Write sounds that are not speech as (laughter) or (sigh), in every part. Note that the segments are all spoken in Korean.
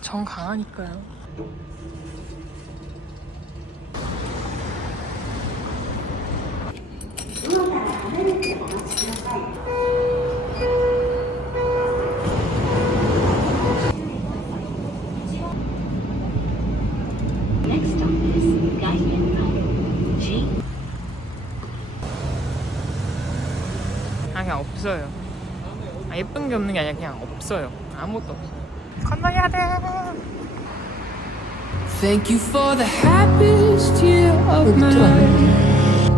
정 강하니까요. 아 그냥 없어요. 아, 예쁜 게 없는 게 아니라 그냥 없어요. 아무것도 없어요. 건너야 돼. Thank you for the happiest year of my life.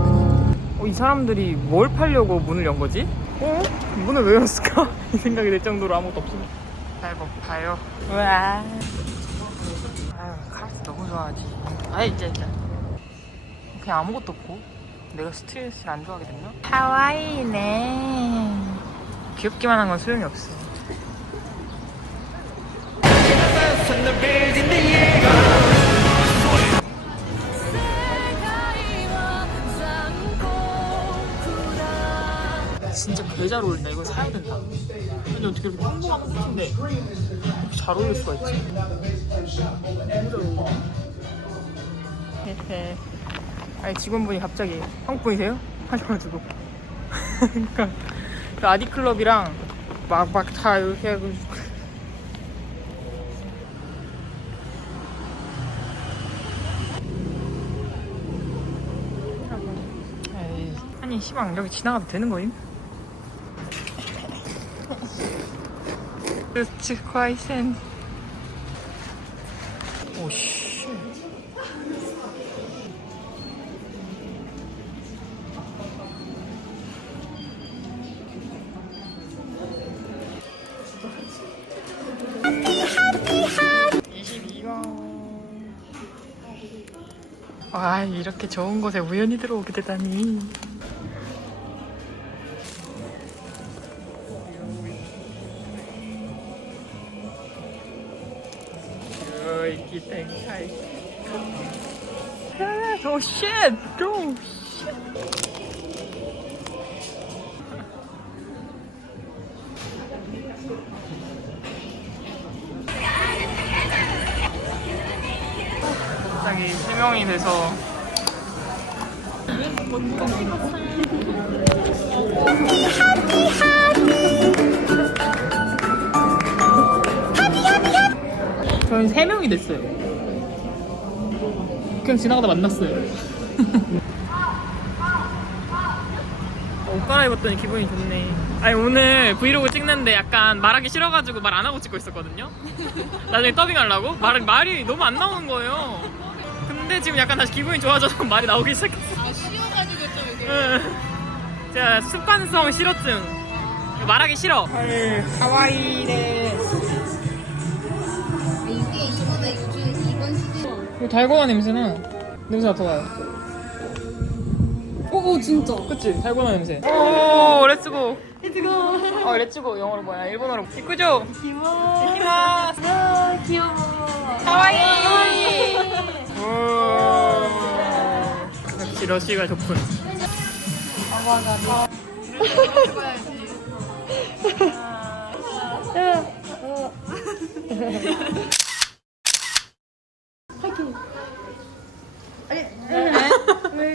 어, 이 사람들이 뭘 팔려고 문을 연 거지? 어? 문을 왜 열었을까? (laughs) 이 생각이 들 정도로 아무것도 없습니다. 배고파요. 우와. 아유, 카라스 너무 좋아하지. 아이, 진짜, 진짜. 그냥 아무것도 없고. 내가 스트레스를 안 좋아하게 됐나? 하와이네. 귀엽기만 한 건 소용이 없어. 진짜 개잘 어울린다. 이거 사야 된다. 근데 어떻게 이렇게 평범한 꽃인데 이렇게 잘 어울릴 수가 있지? 아니 직원분이 갑자기 한국분이세요? 하셔가지고 (laughs) 그러니까 그 아디클럽이랑 막 막 다 이렇게 에이, 시방 여기 지나가도 되는 거임? 루츠 콰이센. 오씨. 와 이렇게 좋은 곳에 우연히 들어오게 되다니 어이 땡카이 오 쉣! 오 쉣! 갑자기 세 명이 돼서 저희 세 명이 됐어요. 그냥 지나가다 만났어요. 어, (laughs) 옷 갈아입었더니 기분이 좋네. 아니 오늘 브이로그 찍는데 약간 말하기 싫어가지고 말 안 하고 찍고 있었거든요. (laughs) 나중에 더빙하려고 말 말이 너무 안 나오는 거예요. 근데 지금 약간 다시 기분이 좋아져서 (laughs) 말이 나오기 시작했어. 아 쉬워가지고 좀 이게 응. 제가 습관성 싫어증. 말하기 싫어. 하와이래. 이거 달고나 냄새나. 냄새 맡아봐요. 오, 오 진짜 그치? 달고나 냄새. 오, 렛츠고. 렛츠고. 어, 렛츠고. 영어로 뭐야? 일본어로. 이꾸죠? 귀여워 이키마스. 아 귀여워 하와이. 오. 역시 러시가 좋군.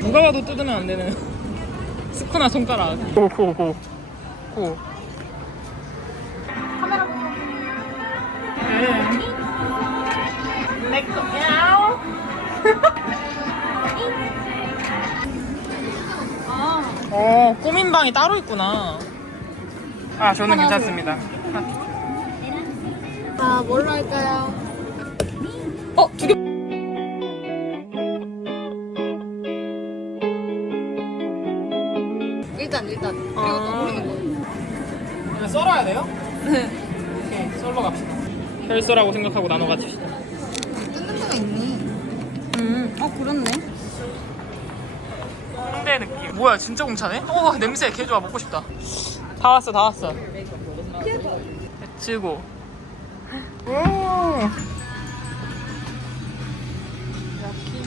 누가 봐도 뜯으면 안 되는 스쿠나 손가락. 고고고 고. 카메라 보고. 내꺼 야오. 어 꾸민방이 따로 있구나. 아 저는 괜찮습니다. 아 뭘로 할까요? 어 두 개. 썰어야 돼요? 네. 오케이 썰러 갑시다. 혈서라고 생각하고 나눠 가집시다. 뜯는 데가 있니? 음어 그렇네 홍대 느낌. 뭐야 진짜 공차네? 어 냄새 개 좋아 먹고 싶다. 다 왔어 다 왔어. 배치고. 오. 야키.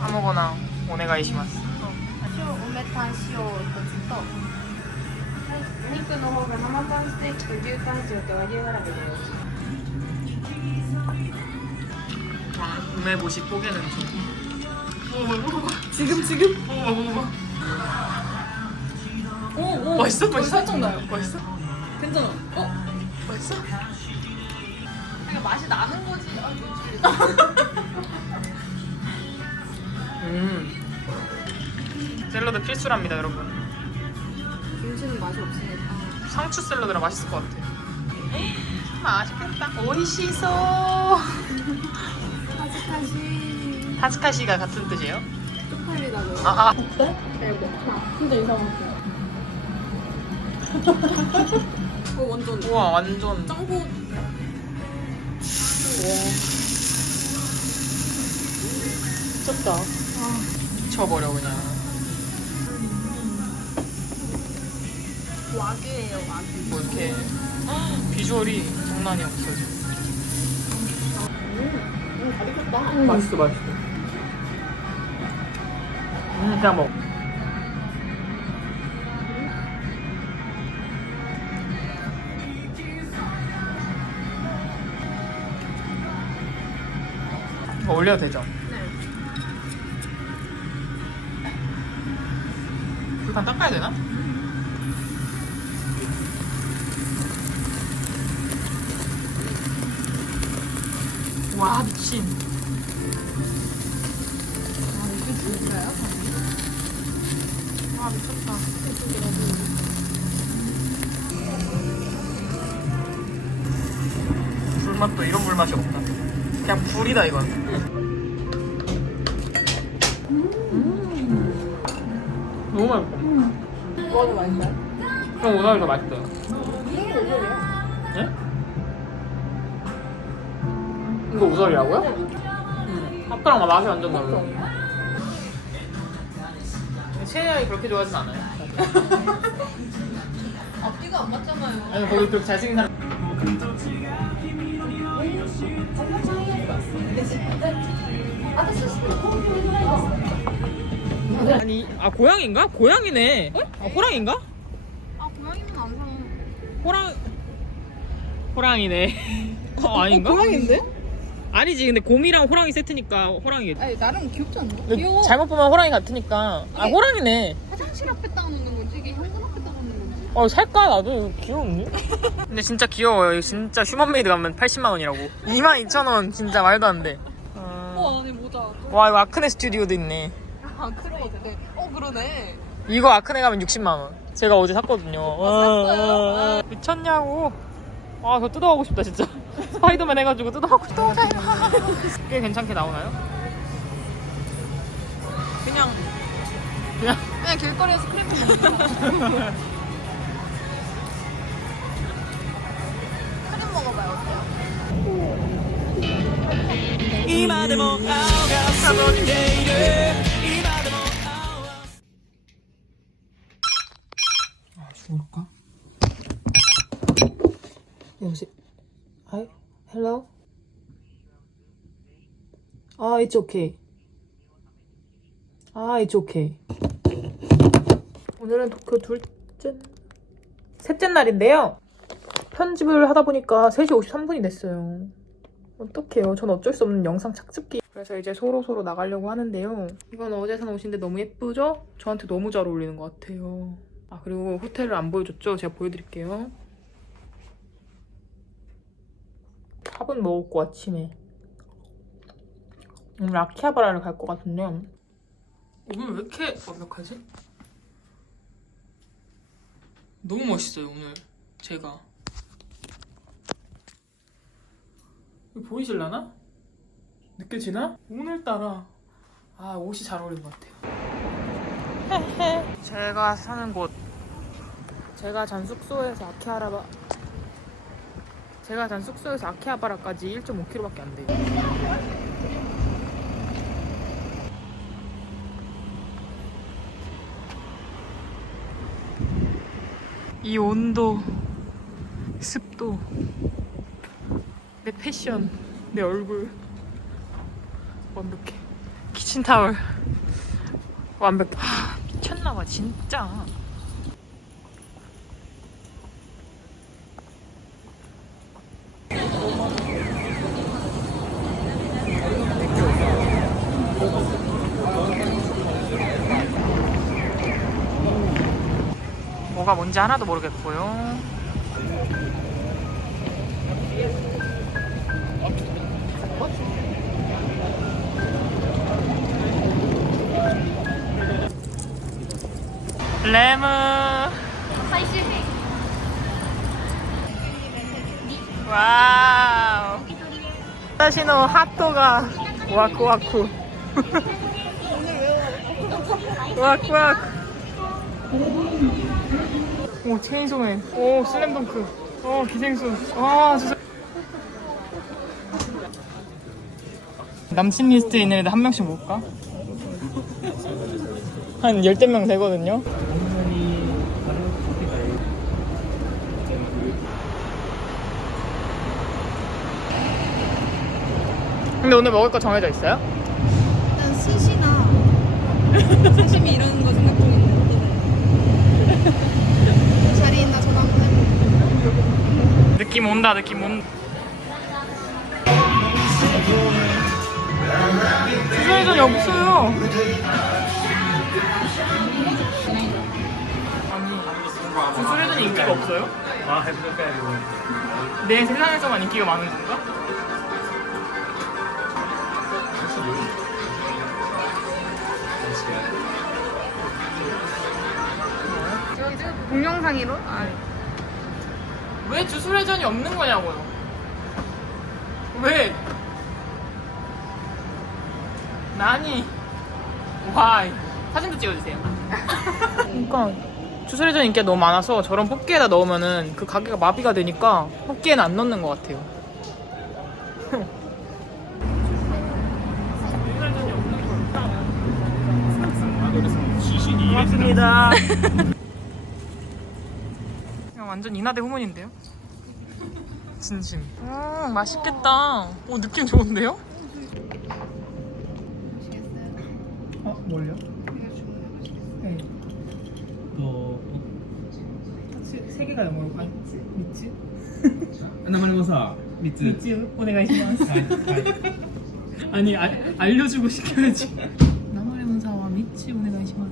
아무거나 오네가이시마스. 塩梅タン塩とつと お肉の方が生パンステーキと牛タン塩と和牛わらびです 梅干し 뽀개는 중. 지금 지금? 먹어봐 먹어봐. 오, 오. 맛있어? 여기 맛있어? 살짝 나요. 맛있어? 괜찮아. 어? 맛있어? 그러니까 맛이 나는 거지. 아, 노출이. 음. (laughs) 샐러드 필수랍니다 여러분. 김치는 맛이 없으니까. 상추 샐러드랑 맛있을 것 같아. 맛있겠다. 오이시소. 아직까지 하즈카시가 같은 뜻이에요? 쪽팔리다고요. 아, 아. 대박. 진짜 이상하죠. (laughs) 어, 완전 우와 완전. 짱구. 미쳤다. 미쳐버려 그냥. 와규예요, 와규. 뭐 이렇게 비주얼이 장난이 없어. 음, 잘 익혔다. 맛있어 맛있어. 음 그냥 먹. 이거 올려도 되죠? 네. 불판 닦아야 되나? 와 미친. 아 미쳤다. 불맛도 이런 불맛이 없다. 그냥 불이다 이건. 음. 너무 맛있다. 뭐가 맛있어요? 형 오늘 더 맛있어요. 예? 이거 우설이라고요? 응. 아까랑 맛이 완전 달라. 채연이 그렇게 좋아하진 않아요. (laughs) 앞뒤가 안 맞잖아요. 아니 거기 그렇게 잘생긴 사람. 아니 아 고양인가? 고양이네. 아 호랑인가? 아, 고양이는 안 사. 호랑 호랑이네. (laughs) 어, 아닌가? 고양인데? 아니지 근데 곰이랑 호랑이 세트니까 호랑이겠지. 아니, 나름 귀엽지 않나? 귀여워. 잘못 보면 호랑이 같으니까. 아 이게- 호랑이네. 화장실 앞에 따놓는 거지? 이게 현관 앞에 따놓는 거지? 어 살까 나도 귀여운데? (laughs) 근데 진짜 귀여워요. 이거 진짜 휴먼메이드 가면 80만 원이라고. 2만 2천 원 진짜 말도 안 돼. 어... 어, 안에 모자. 와 이거 아크네 스튜디오도 있네. 아, 들어가네. 어, 그러네. 이거 아크네 가면 60만 원. 제가 어제 샀거든요. 샀어요? 와, 미쳤냐고. 아, 저 뜯어가고 싶다, 진짜. (laughs) 스파이더맨 해가지고 뜯어가고 싶다. (laughs) 꽤 괜찮게 나오나요? 그냥, 그냥. 그냥 길거리에서 크림 먹는 거. (laughs) 크림 먹어봐요, 어때요? 아, 아, it's okay. 아, it's okay. 오늘은 도쿄 둘째, 셋째 날인데요. 편집을 하다 보니까 3시 53분이 됐어요. 어떡해요. 전 어쩔 수 없는 영상 착즙기. 그래서 이제 소로소로 나가려고 하는데요. 이건 어제 산 옷인데 너무 예쁘죠? 저한테 너무 잘 어울리는 것 같아요. 아 그리고 호텔을 안 보여줬죠? 제가 보여드릴게요. 밥은 먹었고 아침에 오늘 아키하바라를 갈 것 같은데 오늘 왜 이렇게 완벽하지? 너무 멋있어요 오늘. 제가. 이거 보이실라나? 느껴지나? 오늘따라 아 옷이 잘 어울리는 것 같아요. 제가 사는 곳. 제가 잔 숙소에서 아키하라바 제가 잔 숙소에서 아키하바라까지 1.5km밖에 안 돼요 이 온도 습도 내 패션 내 얼굴. 완벽해. 키친타월. 완벽해. 하, 미쳤나봐 진짜 뭔지 하나도 모르겠고요. 레몬 와우. 다시노 핫도가 와쿠와쿠. 와쿠와쿠. (laughs) 오 체인소맨. 오 슬램덩크. 오 기생수. 아 진짜. 남친 리스트에 있는 애들 한 명씩 볼까? 한 열댓 명 되거든요? 근데 오늘 먹을 거 정해져 있어요? 일단 스시나. (laughs) 사시미 이런 거 생각 중인데 자리 있나 전화 한번 해볼게. 느낌 온다 느낌 온다 주소회전이 없어요 아니 주소회전이 인기가 없어요? 내 세상에서만 인기가 많은 건가? 동영상으로? 아, 왜 주술회전이 없는 거냐고요? 왜? 나니? 와이 사진도 찍어주세요. 그러니까 주술회전 인기가 너무 많아서 저런 뽑기에다 넣으면은 그 가게가 마비가 되니까 뽑기에는 안 넣는 것 같아요. 고맙습니다. (laughs) 그냥 완전 인하대 후문인데요? 진심. 음, 맛있겠다. 오, 느낌 좋은데요? 어, 뭘요? 네. 세 개가 넘어요. 아니, 미츠? 生レモンサワー3つ 미츠, 오네가이시마스. はいはい 아니, 알, 알려주고 시켜야지. 나무레몬사와 미츠, 오네가이시마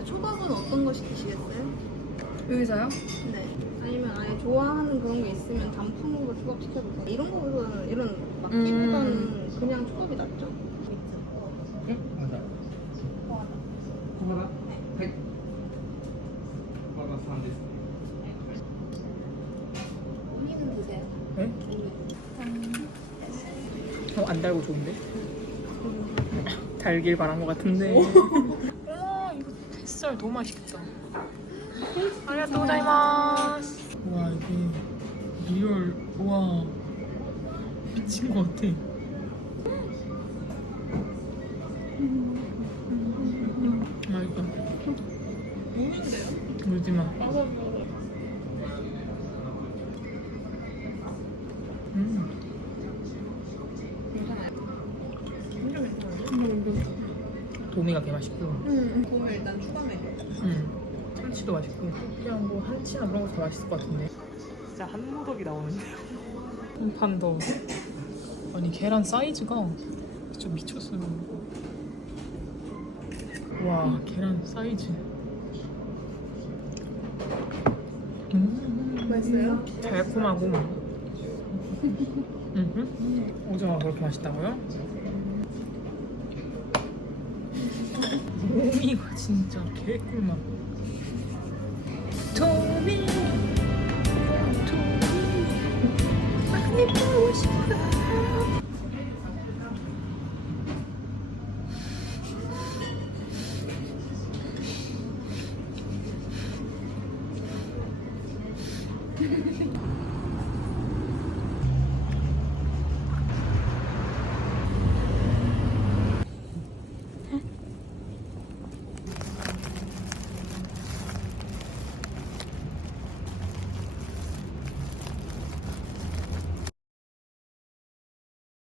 근데 초밥은 어떤 것이 드시겠어요? 의자요? 네. 아니면 아예 좋아하는 그런 게 있으면 단품으로 초밥 시켜도 돼요. 이런 거보다는 이런 막기보다는 음. 그냥 초밥이 낫죠. 네? 맞아. 코바다? 네. 코바다 산です. 언니는 드세요? 네? 어, 안 달고 좋은데? 음. 달길 바란 것 같은데. 햇살 너무 맛있겠다. 아리가또 고자이마스. 와, 이게 리얼, 와. 미친 것 같아. 맛있다. 울지 마. 음. 도미가 개 맛있고, 응. 그거 일단 추가 메뉴. 음. 참치도 맛있고, 그냥 뭐 한치나 그런 거 다 맛있을 것 같은데. 진짜 한 무더기 나오는데요. 한판 더. 아니 계란 사이즈가 진짜 미쳤어요. 와 계란 사이즈. 음. 맛있어요? 달콤하고. (laughs) 음. 오징어가 그렇게 맛있다고요? 도미가 진짜 개꿀맛. 도미, 도미, 많이 보고 싶어.